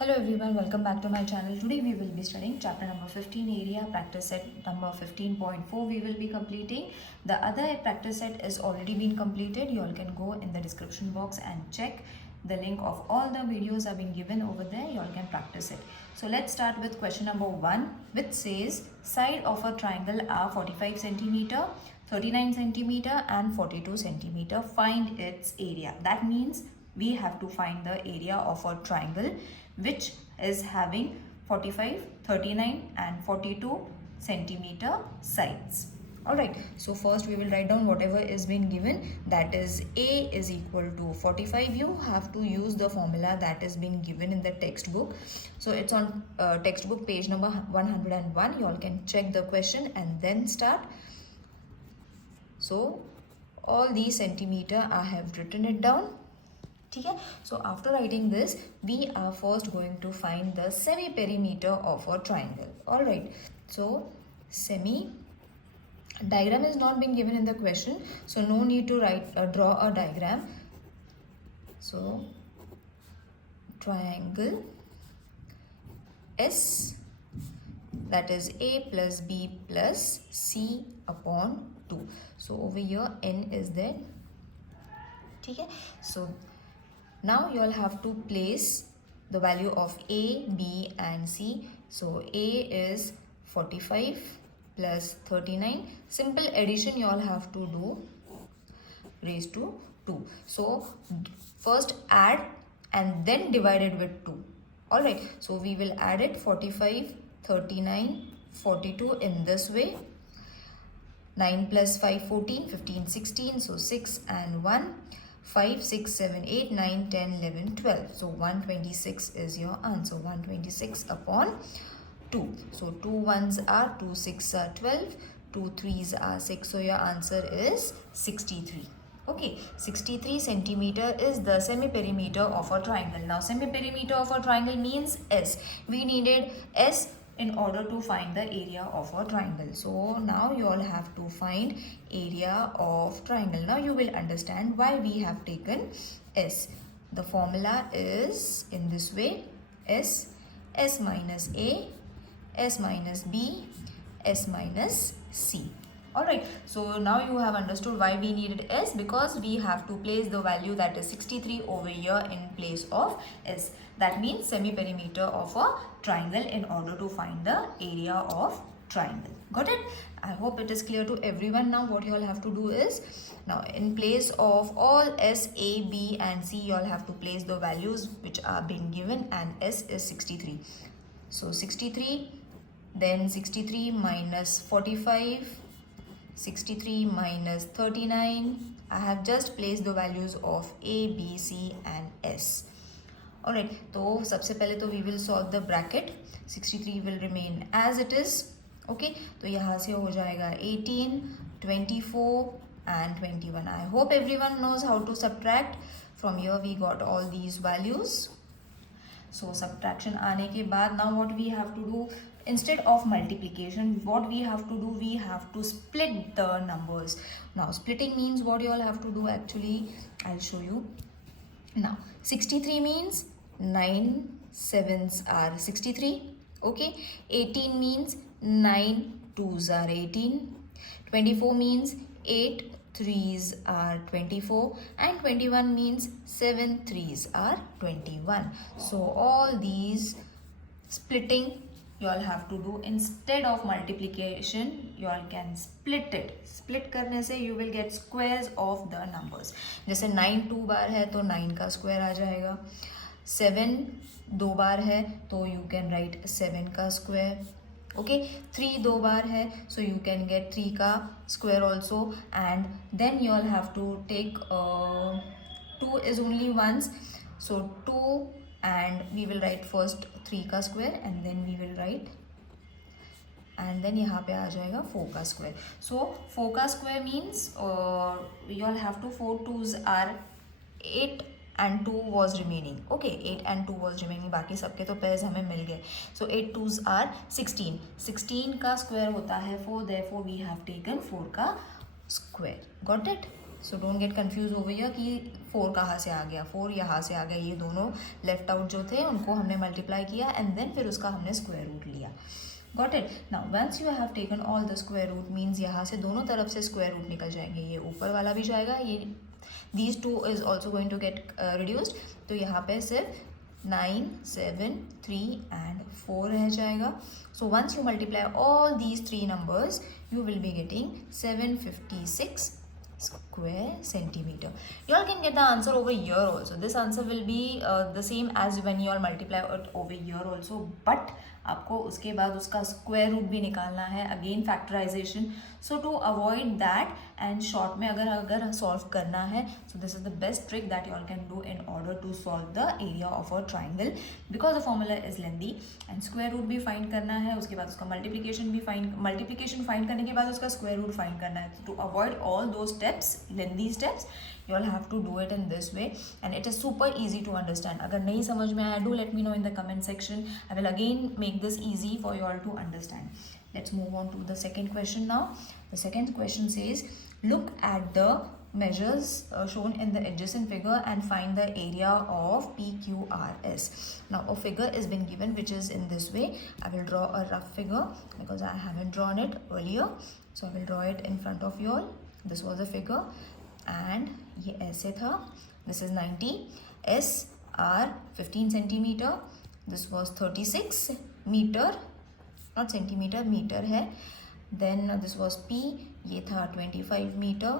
Hello everyone, welcome back to my channel. Today we will be studying chapter number 15 area practice set number 15.4 we will be completing. The other practice set is already been completed. You all can go in the description box and check the link of all the videos have been given over there. You all can practice it. So let's start with question number 1, which says side of a triangle are 45 centimeter, 39 centimeter and 42 centimeter. Find its area. That means we have to find the area of a triangle which is having 45, 39 and 42 centimeter sides. Alright, so first we will write down whatever is been given, that is A is equal to 45. You have to use the formula that is being given in the textbook. So it's on textbook page number 101. You all can check the question and then start. So all these centimeter I have written it down. Okay, so after writing this we are first going to find the semi perimeter of a triangle. All right, so semi diagram is not being given in the question, so no need to draw a diagram. So triangle S, that is A plus B plus C upon 2. So over here n is there. Okay, so now you all have to place the value of A, B and C. So A is 45 plus 39. Simple addition you all have to do, raised to 2. So first add and then divide it with 2. Alright, so we will add it 45, 39, 42 in this way. 9 plus 5, 14, 15, 16. So 6 and 1. 5, 6, 7, 8, 9, 10, 11, 12. So 126 is your answer. 126 upon 2. So 2 ones are 2, 6 are 12, 2 3s are 6. So your answer is 63. Okay, 63 centimeter is the semi-perimeter of a triangle. Now semi-perimeter of a triangle means S. We needed S in order to find the area of a triangle. So now you all have to find area of triangle. Now you will understand why we have taken S. The formula is in this way: S minus A, S minus B, S minus C. Alright, so now you have understood why we needed S, because we have to place the value that is 63 over here in place of S. That means semi-perimeter of a triangle in order to find the area of triangle. Got it? I hope it is clear to everyone. Now what you all have to do is, now in place of all S, A, B and C, you all have to place the values which are being given, and S is 63. So 63, then 63 minus 45, 63 minus 39. I have just placed the values of A, B, C and S. Alright, तो सबसे पहले तो we will solve the bracket. 63 will remain as it is. Okay, तो यहाँ से हो जाएगा 18, 24 and 21. I hope everyone knows how to subtract. From here we got all these values. So subtraction आने के बाद now what we have to do, instead of multiplication, what we have to do, we have to split the numbers. Now splitting means what you all have to do, actually I'll show you. Now 63 means 9 sevens are 63. Okay, 18 means 9 twos are 18. 24 means 8 3s are 24, and 21 means 7 3s are 21. So all these splitting you all have to do. Instead of multiplication you all can split it. Split करने से you will get squares of the numbers. जैसे 9 2 बार है तो 9 का square आ जाएगा. 7 2 बार है तो you can write 7 का स्क्वायर. Okay, 3 2 बार है, so you can get 3 का square also. And then you all have to take 2 is only once, so 2, and we will write first 3 का square and then we will write, and then यहाँ पे आ जाएगा 4 का square. So 4 का square means you all have to 4 2s are 8 and 2 was remaining. Okay, 8 and 2 was remaining. बाकी सबके तो pairs हमें मिल गए. So 8 2s are 16. 16 का square होता है 4. Therefore we have taken 4 का square. Got it? So don't get confuse over here कि 4 कहाँ से आ गया, 4 यहाँ से आ गया, ये दोनों लेफ्ट आउट जो थे उनको हमने मल्टीप्लाई किया एंड देन फिर उसका हमने स्क्वायर रूट लिया. Got it. Now once you have taken all the square root means यहाँ से दोनों तरफ से स्क्वायर रूट निकल जाएंगे, ये ऊपर वाला भी जाएगा, ये these 2 is also going to get reduced. तो यहाँ पे सिर्फ 9, 7, 3 and 4 रह जाएगा. So once you multiply all these 3 numbers, you will be getting 756 square centimeter. You all can get the answer over here also. This answer will be the same as when you all multiply it over here also, but आपको उसके बाद उसका square root भी निकालना है, again factorisation. So to avoid that and short में अगर solve करना है, so this is the best trick that you all can do in order to solve the area of a triangle, because the formula is lengthy and square root भी find करना है, उसके बाद उसका मल्टीप्लिकेशन फाइंड करने के बाद उसका स्क्वायर रूट फाइंड करना है. टू अवॉइड ऑल दो steps, lengthy steps, you all have to do it in this way and it is super easy to understand. अगर नहीं समझ में आया, do let me know in the comment section. I will again make this easy for you all to understand. Let's move on to the second question now. The second question says, look at the measures shown in the adjacent figure and find the area of PQRS. Now a figure is been given which is in this way. I will draw a rough figure because I haven't drawn it earlier, so I will draw it in front of you all. This was a figure and ये ऐसे था. This is 90, S R 15 centimeter, this was 36 meter, not centimeter, meter है. Then this was P, ये था 25 meter,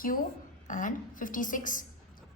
Q and 56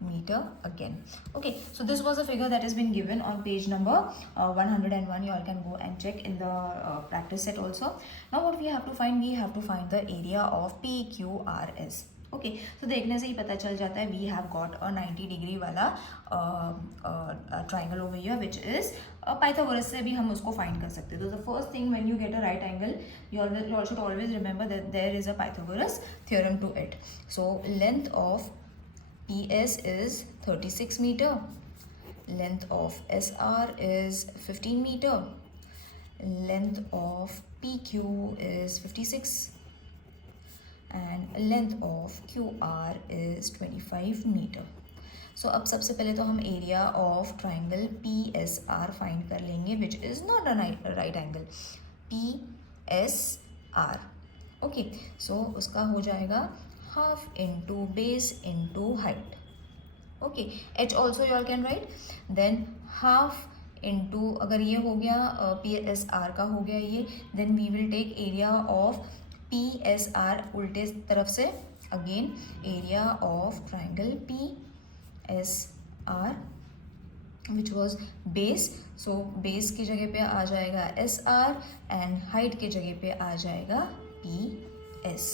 meter again. Okay, so this was a figure that has been given on page number 101. You all can go and check in the practice set also. Now what we have to find, we have to find the area of PQRS. Okay, तो देखने से ही पता चल जाता है we have got a 90 degree वाला triangle over here which is Pythagoras से भी हम उसको फाइंड कर सकते हैं. तो the first thing when you get a right angle, you should always remember that there is a Pythagoras theorem to it. So length of PS is 36 meter, length of SR is 15 meter, length of PQ is 56 and length of QR is 25 meter. So अब सबसे पहले तो हम area of triangle PSR find कर लेंगे which is not a right angle. PSR. Okay, so उसका हो जाएगा half into base into height. Okay, H also you all can write. Then half into, अगर ये हो गया PSR का हो गया ये, then we will take area of PSR उल्टे तरफ से, again area of triangle PSR which was base. So base की जगह पे आ जाएगा SR एंड हाइट की जगह पे आ जाएगा PS.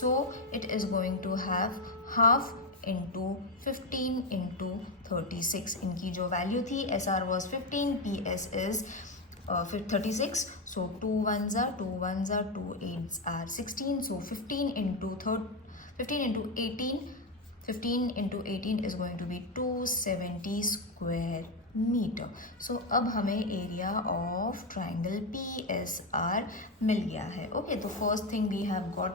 So it is going to have half into 15 into 36. इनकी जो वैल्यू थी, SR was 15, PS is 36. So 2 1s are 2 1s are 2 8s are 16. So 15 into 18. 15 into 18 is going to be 270 square meter. So अब हमें area of triangle PSR मिल गया है. Okay, the first thing we have got.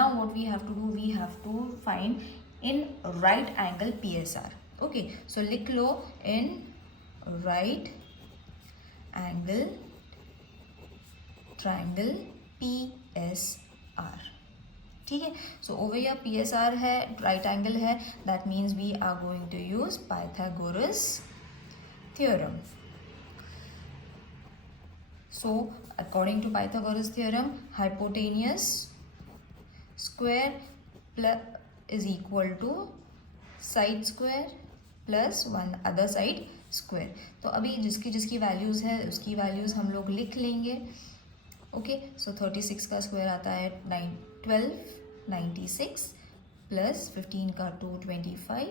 Now what we have to do, we have to find in right angle PSR. Okay, so लिख लो in right angle triangle PSR. ठीक है, so over here PSR है, right angle है, that means we are going to use Pythagoras theorem. So according to Pythagoras theorem, hypotenuse square plus is equal to side square plus one other side square. तो अभी जिसकी जिसकी values है उसकी values हम लोग लिख लेंगे. ओके, सो 36 का स्क्वायर आता है 12, 96 प्लस 15 का 2, 25.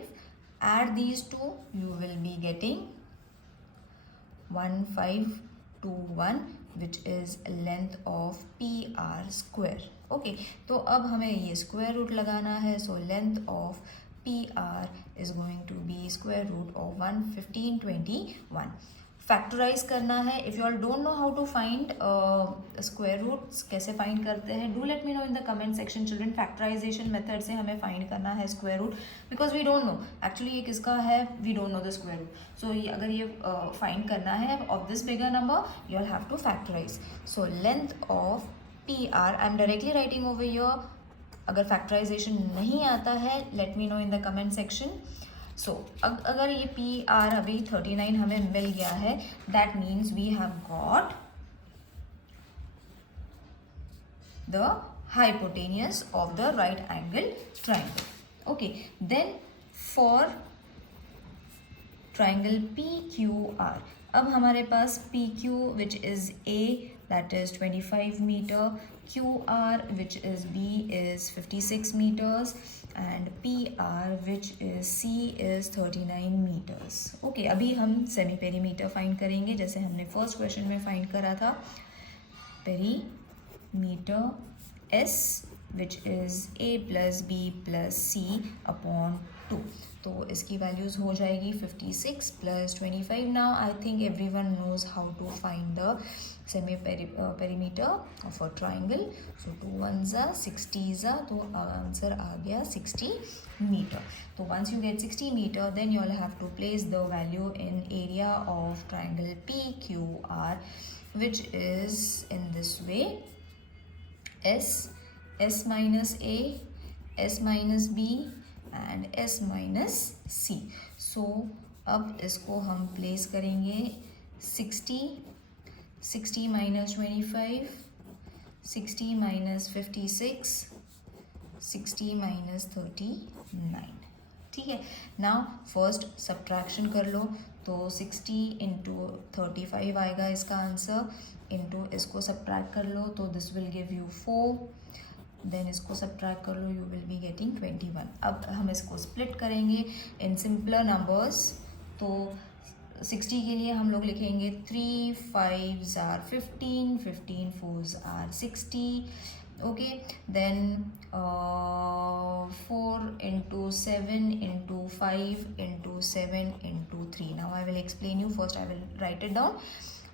Add these two, you will be getting 1521 which is length of PR square. Okay, तो अब हमें ये स्क्वायर रूट लगाना है. So length of PR is going to be square root of 11521. Factorise करना है. If you all don't know how to find square roots, कैसे find करते हैं, do let me know in the comment section children. Factorisation method से हमें find करना है square root, because we don't know actually ये किसका है, we don't know the square root. So ये अगर ये फाइंड करना है of this bigger number, you all have to factorise. So length of P R, I am directly writing over your. अगर factorisation नहीं आता है, let me know in the comment section. So अगर ये पी आर अभी 39 हमें मिल गया है, that means we have got the hypotenuse of the right angle triangle. Okay, then for triangle PQR, अब हमारे पास PQ which is A, that is 25 meter, QR which is B is 56 meters, and PR which is C is 39 meters. Okay, अभी हम semi perimeter find करेंगे जैसे हमने first question में find करा था. Perimeter S which is A plus B plus C upon 2. तो इसकी वैल्यूज़ हो जाएगी 56 plus 25. Now I think everyone knows how to find the semi perimeter of a triangle. So 2 ones are 60s are, तो answer आ गया 60 meter. तो once you get 60 meter, then you all have to place the value in area of triangle PQR, which is in this way. S minus A, S minus B and S minus C. So अब इसको हम place करेंगे 60 minus 25, 60 minus 56, 60 minus 39. ठीक है. Now first subtraction कर लो, तो 60 into 35 आएगा इसका आंसर, इंटू इसको सब्ट्रैक्ट कर लो तो this will give you 4. Then इसको सब्ट्रैक्ट कर लो, यू विल बी गेटिंग 21. अब हम इसको स्प्लिट करेंगे इन सिंपलर नंबर्स. तो 60 के लिए हम लोग लिखेंगे 3 5s are 15, 15 4s are 60. Okay, then 4 into 7 into 5 into 7 into 3. Now I will explain you. First I will write it down.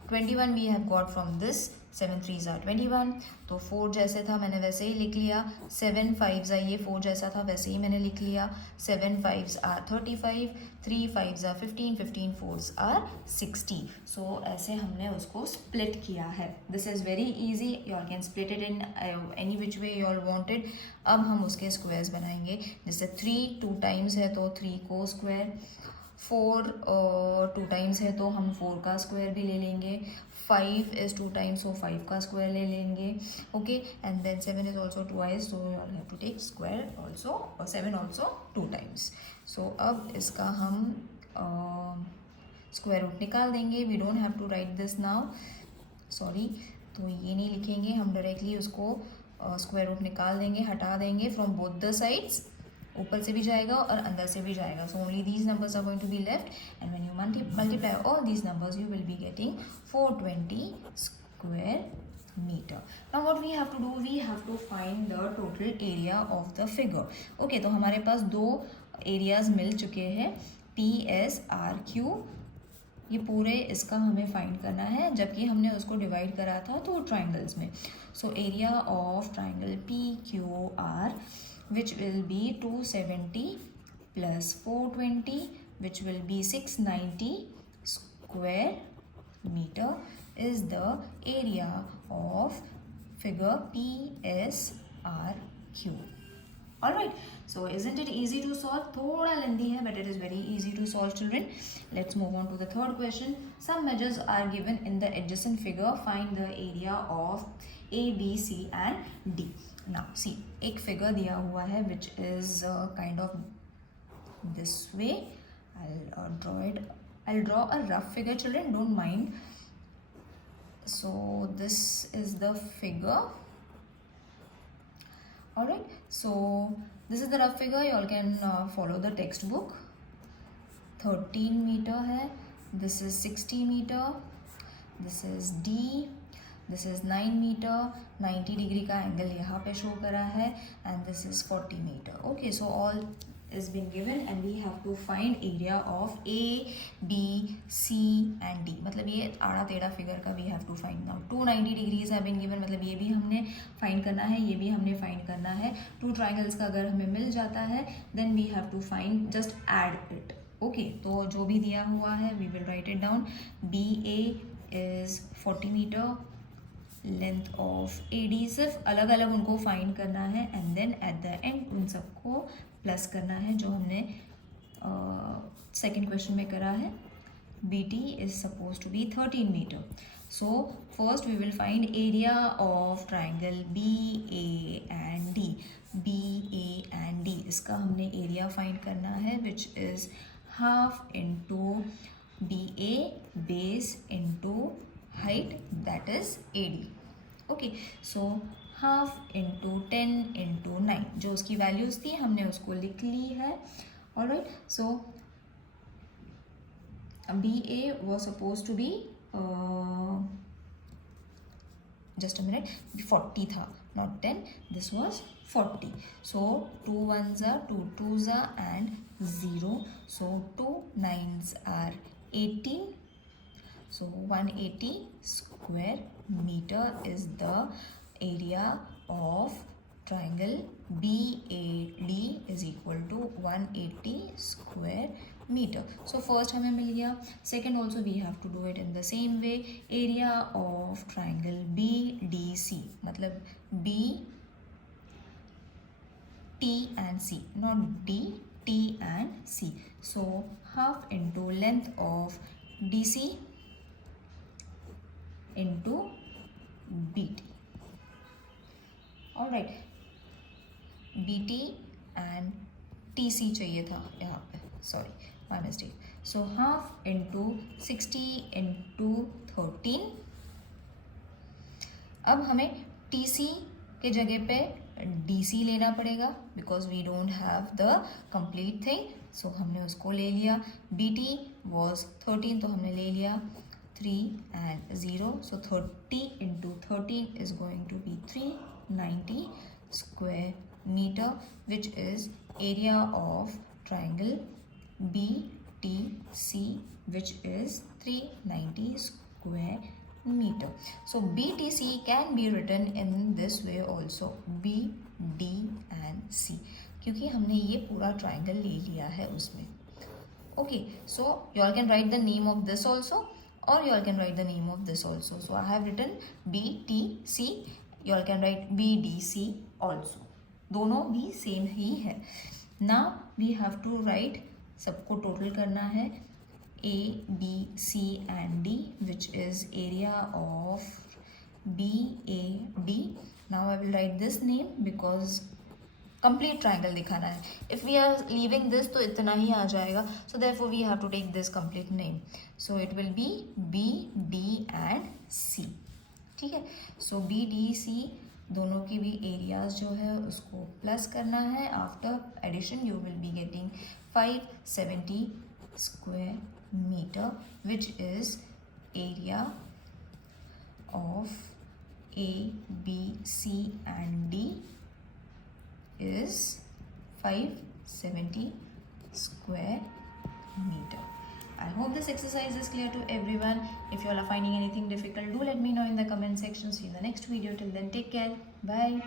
21 we have got from this. 7 3s are 21. तो 4 जैसे था मैंने वैसे ही लिख लिया. 7 5s ये 4 जैसा था वैसे ही मैंने लिख लिया. 7 5s are 35, 3 5s are 15, 15 4s are 60. So ऐसे हमने उसको split किया है. This is very easy. You all can split it in any which way you all wanted. अब हम उसके squares बनाएंगे. जैसे 3 2 times है तो 3 को square, 4 2 times है तो हम 4 का स्क्वायर भी ले लेंगे. 5 is 2 times so 5 का स्क्वायर ले लेंगे. Okay, and then 7 is also twice so you all have to take square also, or 7 also 2 times. So अब इसका हम स्क्वायर रूट निकाल देंगे. We don't have to write this now, sorry. तो ये नहीं लिखेंगे, हम डायरेक्टली उसको स्क्वायर रूट निकाल देंगे, हटा देंगे फ्रॉम बोथ द साइड्स. ऊपर से भी जाएगा और अंदर से भी जाएगा. So only these numbers are going to be left, and when you multiply all these numbers you will be getting 420 square metre. Now what we have to do, we have to find the total area of the figure. Okay, तो हमारे पास 2 areas मिल चुके हैं, PSRQ. ये पूरे इसका हमें find करना है, जबकि हमने उसको डिवाइड करा था 2 ट्राइंगल्स में. So area of triangle PQR which will be 270 plus 420 which will be 690 square meter is the area of figure PSRQ. Alright, so isn't it easy to solve? थोड़ा lengthy है but it is very easy to solve children. Let's move on to the third question. Some measures are given in the adjacent figure. Find the area of A, B, C and D. Now see, एक figure दिया हुआ है which is kind of this way. I'll draw it. I'll draw a rough figure children, don't mind. So this is the figure. Alright, so this is the rough figure. You all can follow the textbook. 13 meter है, this is 60 meter, this is D, this is 9 metre, 90 degree का angle यहाँ पे show करा है, and this is 40 metre. Okay, so all is been given and we have to find area of A, B, C and D. मतलब ये आड़ा टेढ़ा figure का we have to find now. 290 degrees have been given, मतलब ये भी हमने find करना है, ये भी हमने फाइंड करना है. टू ट्राइंगल्स का अगर हमें मिल जाता है then we have to find, just add it. Okay तो जो भी दिया हुआ है we will write it down. BA is 40 metre, length of AD सिर्फ अलग अलग उनको फाइंड करना है and then at the end उन सबको प्लस करना है जो हमने सेकेंड क्वेश्चन में करा है. BT is supposed to be 13 meter. So first we will find area of triangle BA and D. BA and D इसका हमने एरिया फाइंड करना है which is half into BA base into height, that is AD. Okay, so half into 10 into 9 जो उसकी values थी हमने उसको लिख ली है. Alright, so BA was supposed to be just a minute, 40 था, not 10, this was 40. So 2 ones are 2 twos are and 0, so 2 nines are 18. So 180 square meter is the area of triangle BAD is equal to 180 square meter. So first हमें मिल गया. Second also we have to do it in the same way. Area of triangle BDC, मतलब B, T and C, not D, T and C. So half into length of DC into BT. Alright, BT and TC चाहिए था यहाँ पे, sorry, my mistake. So half into 60 into 13. अब हमें TC के जगह पे DC लेना पड़ेगा because we don't have the complete thing. So हमने उसको ले लिया. BT was 13 तो हमने ले लिया 3 and 0. So 30 into 13 is going to be 390 square meter, which is area of triangle BTC, which is 390 square meter. So BTC can be written in this way also, B, D and C, क्योंकि हमने ये पूरा triangle ले लिया है उसमें. Okay, so you all can write the name of this also, or you all can write the name of this also. So I have written BTC, you all can write BDC also. दोनों भी same ही है. Now we have to write, सबको total करना है, A, B, C and D, which is area of BAD. Now I will write this name because complete triangle दिखाना है. If we are leaving this तो इतना ही आ जाएगा. So therefore we have to take this complete name. So it will be B, D and C. ठीक है. सो B, D, C दोनों की भी एरियाज जो है उसको प्लस करना है. After addition you will be getting 570 square metre, which is area of A, B, C and D is 570 square meter. I hope this exercise is clear to everyone. If you all are finding anything difficult, do let me know in the comment section. See you in the next video. Till then, take care. Bye.